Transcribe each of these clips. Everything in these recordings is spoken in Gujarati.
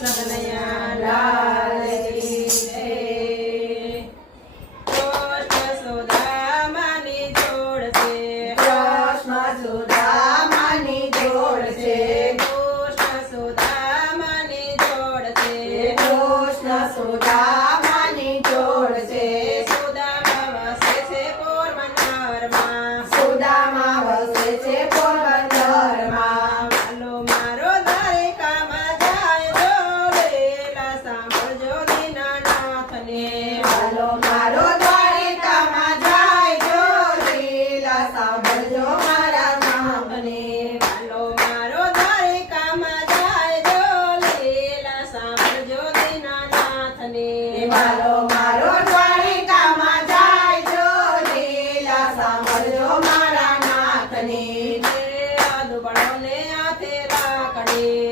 那个。आणि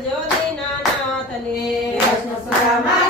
ભજજો દીનાનાથને કૃષ્ણ સુદામા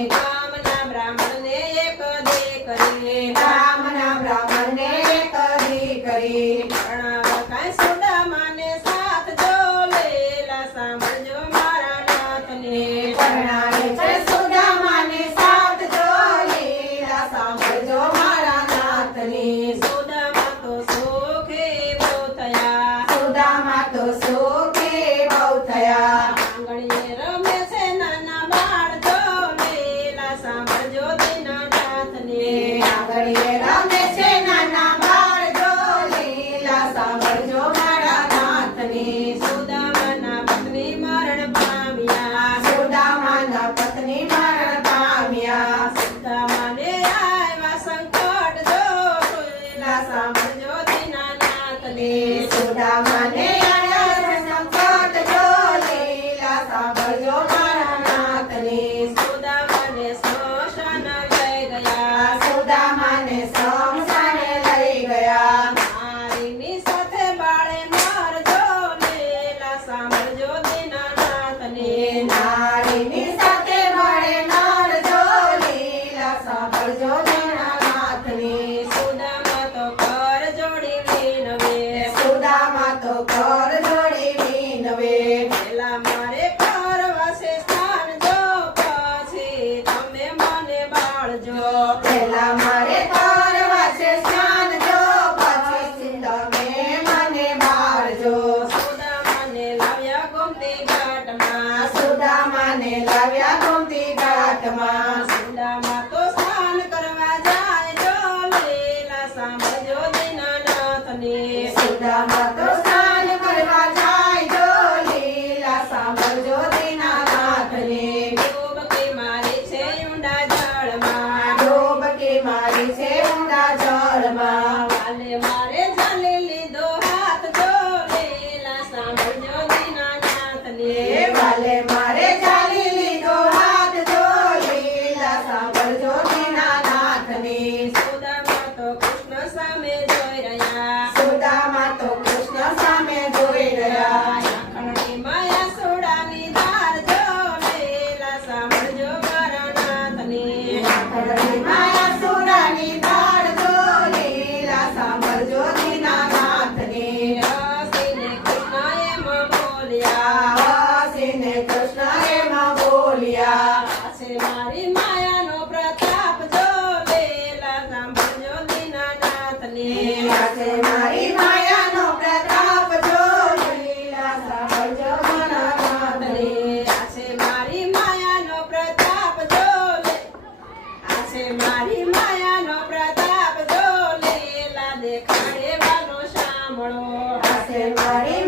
Amen. પ્રતાપ જો લીલા દેખાડે વાલો સાંભળો આજે મારી